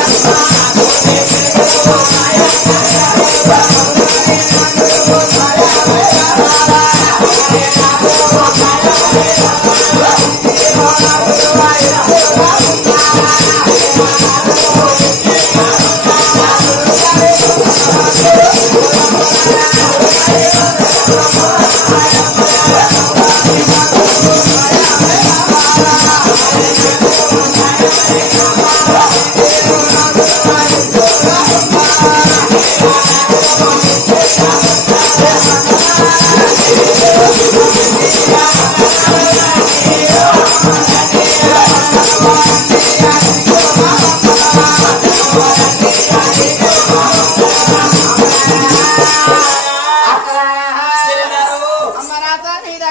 Thank you.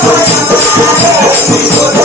Oh,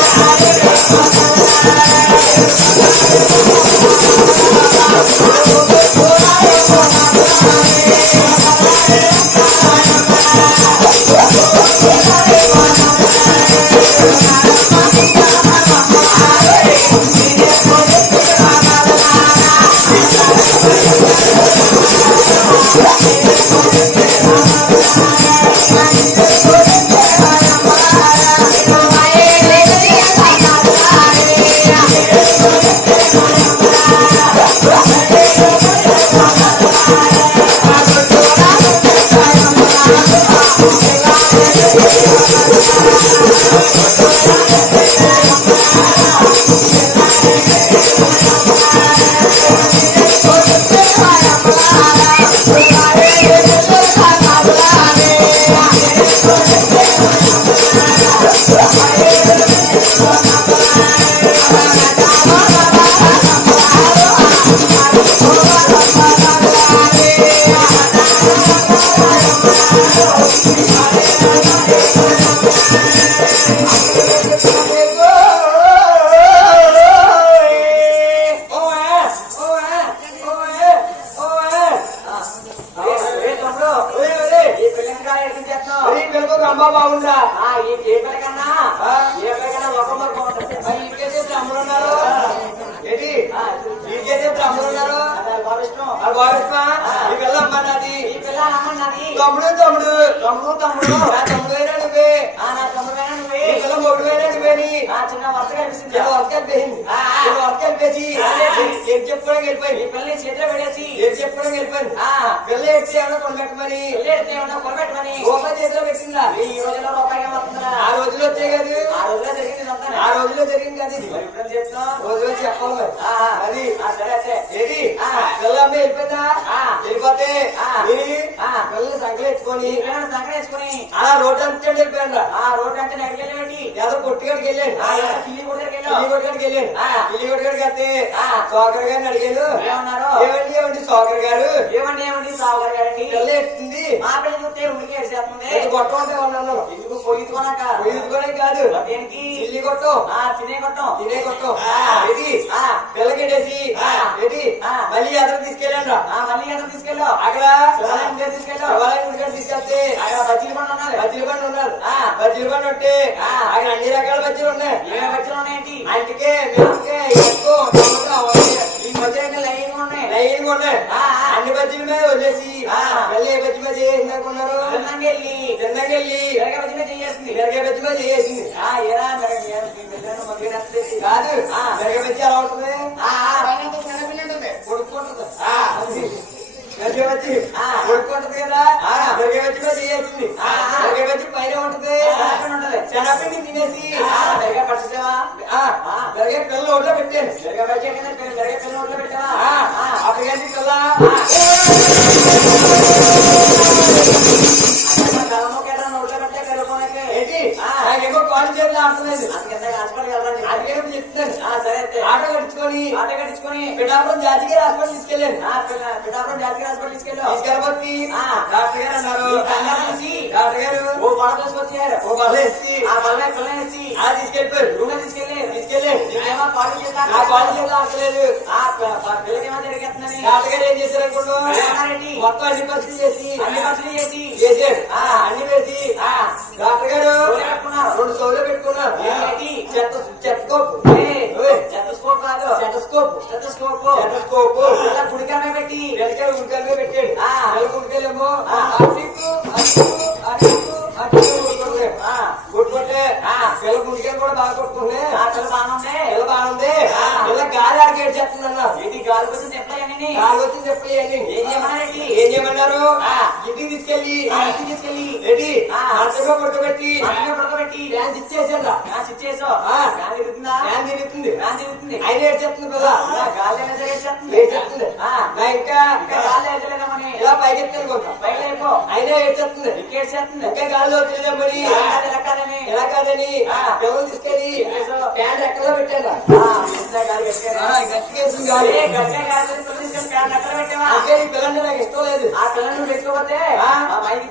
తమ్ముడు తమ్ముడు. తమ్ముడు తమ్ముడు. తమ్ముడు అయినా నువ్వే. ఆ, నా తమ్ముడైనా నువ్వే. ఈ పిల్ల మొగుడు అయినా నువ్వేని చిన్న వరుస కనిపిస్తుంది. వర్కాలు పేసి ఏం చెప్పుకోవడానికి ఈ వెళ్ళిపోయింది పిల్లని చేతిలో పెట్టేసి ఏం చెప్పుకోవడానికి వెళ్ళిపోయింది. ఆ, పిల్ల ఎట్టి ఏమైనా కొనబెట్టమని. పెళ్ళి ఎత్తే ఏమన్నా కొనబెట్టమని. రూపాయి చేతిలో పెట్టిందా? ఈ రోజుల్లో రూపాయిగా వస్తుందా ఆ రోజులు వచ్చాయి కదా. ఆ రోజులో జరిగింది. ఆ రోజుల్లో జరిగింది కదా ఇది. మరి ఇప్పుడు చెప్తాం రోజులో చెప్పాలి. అది. ఆ, సరే అయితే ఏది? ఆ. పిల్ల అమ్మ వెళ్ళిపోయిందా. వెళ్ళిపోతే ఆ. ఆ. పిల్లలు పిల్లని సంకరేసుకుని అలా రోడ్డు అంతా వెళ్ళిపోయాను ఆ రోడ్డు అంటే నడికెళ్ళేటి ఏదో ఆ కొట్టుకాడికి వెళ్ళాను ఆ. కిల్లి కొట్టుకాడికి వెళ్తే ఆ. సోకర్ గారిని అడిగాను. ఏమన్నారు? ఏమండి ఏమండి సోకర్ గారు? ఏమండి ఏమండి సాగుగారు గారండి పిల్ల ఎత్తుంది. మా పిల్ల చూస్తే ఉనికి అంటే ఉన్నాను పోయిదుకోనాక కూడా కాదు. దేనికి చిల్లి కొట్టం. ఆ తినే కొట్టం. తినే కొట్టం. ఇది ఆ. ఏంటి ఆ. మళ్ళీ ఎదురు తీసుకెళ్ళాను రా. ఆ మళ్ళీ ఎంత తీసుకెళ్ళావు అక్కడ శివాలయం దగ్గర తీసుకెళ్ళావు శివాలయం గుడికి తీసుకెళ్తే అక్కడ బజ్జీలు బండి ఉన్నారు బజ్జీల బండి ఉన్నారు. ఆ. బజ్జీల బండి ఉంటే ఆ. అక్కడ అన్ని రకాల బజ్జీలు ఉన్నాయి. ఏమేమి బజ్జీలు ఉన్నాయేంటి అంటికే మిరపకాయ ఎక్కువ. ఈ అయితే లైన్ ఉన్నాయి. లైన్ ఉన్నాయి. అన్ని బజ్జీల మీద వదిలేసి. ఆ. మళ్ళీ ఏ బజ్జీ మీద చేసిందనుకున్నారు తిన్నాక వెళ్ళి తిన్నాక చేసింది. ఆ ఏరా మరి మీ నచ్చలేదు. కాదు ఆ. మిరకాయ బజ్జీ ఎలా ఉంటుంది. కొడుకుంటుంది ఆ. కొడుకుంటుంది కదా? బజ్జీ మీద చేసింది. బజ్జీ పైన ఉంటుంది. శనగపిండి తినేసి. పట్టుసేవా ఆ, మిరకాయ పిల్లలు ఒళ్ళో పెట్టాను. పెట్టావా? పిల్ల? కాలు చేతులు ఆడలేదు అందుకే చెప్తున్నాను. ఆ, సరే. అయితే ఆటో కట్టించుకొని ఆట కట్టించుకొని. పిఠాపురం జాతీయ హాస్పిటల్ తీసుకెళ్ళాను. ఆ, పిల్ల- పిఠాపురం జాతీయ హాస్పిటల్ తీసుకెళ్ళు తీసుకెళ్ళబోతే ఆ. డాక్టర్ గారు అన్నారు. ఈ కంగారు చూసి డాక్టర్ గారు. ఓ పడ తీసుకొచ్చారు. ఓ బల్ల వేసి ఆ పల్ల పిల్లని వేసి ఆ తీసుకెళ్ళిపోయారు. రూమ్ తీసుకెళ్ళి తీసుకెళ్ళి చేద్దాం నా కాలు చేతులు ఆడలేదు. ఆ ప- ప- పిల్లకేమో జరిగేస్తుందని డాక్టర్ గారు ఏం చేశారు అనుకుంటున్నావు? ఏమన్నారండి? మొత్తం అన్ని పరీక్షలు చేసి అన్ని పనులు చేసి. చేశారు ఆ. అన్ని వేసి ఆ, డాక్టర్ గారు సోలో పెట్టుకున్నారు. రెండు సోలు పెట్టుకున్నారు ఏంటి? చెత్త చెత్తకోపు ఏ, స్టెతస్కోప్ కాదు చెత్తస్కోప్ స్టెతస్కోప్ చెత్తస్కోప్ ఇలా కుడికాయ పెట్టి వెనకాల ఉడికాయలు పెట్టాడు ఆ. వెనక ఉడికాయలేమో ఆ. అటుకు అటుకు అటుకు అటుకు కొట్టుకుంటే ఆ, కొట్టుకుంటే ఆ. పిల్ల కూడా బాగా కొట్టుకుంటే ఆ పిల్ల బాగానే ఉంది పిల్ల బాగుంది. ఆ. పిల్ల గాలి ఆడికేడు చేస్తుందన్న. ఏంటి గాలి కోసం చెప్పాయని గాలి వచ్చి చెప్పలేండి ఏం చేయమన్నారండి? ఏం చేయమన్నారు. ఇంటికి తీసుకెళ్ళి ఇంటికి తీసుకెళ్ళి. అర్థంగా పడుకోబెట్టి పడుకోబెట్టి ఫ్యాన్. గాలి తిరుగుతుందా? ఫ్యాన్ తిరుగుతుంది. ఫ్యాన్ తిరుగుతుంది. ఆయన ఏడు పిల్ల. గాలి జరిగేస్తుంది ఏడు చెప్తుంది ఆ, నా ఇంకా లేపో ఆయన ఏడు చెప్తుంది వికెట్ చేస్తుంది ఇంకా ఎలా కాదని తీసుకెళ్ళి గట్టిగా ఎక్కడ పెట్టావా నాకు ఇష్టం లేదు ఆ పిల్లలు నువ్వు మైక్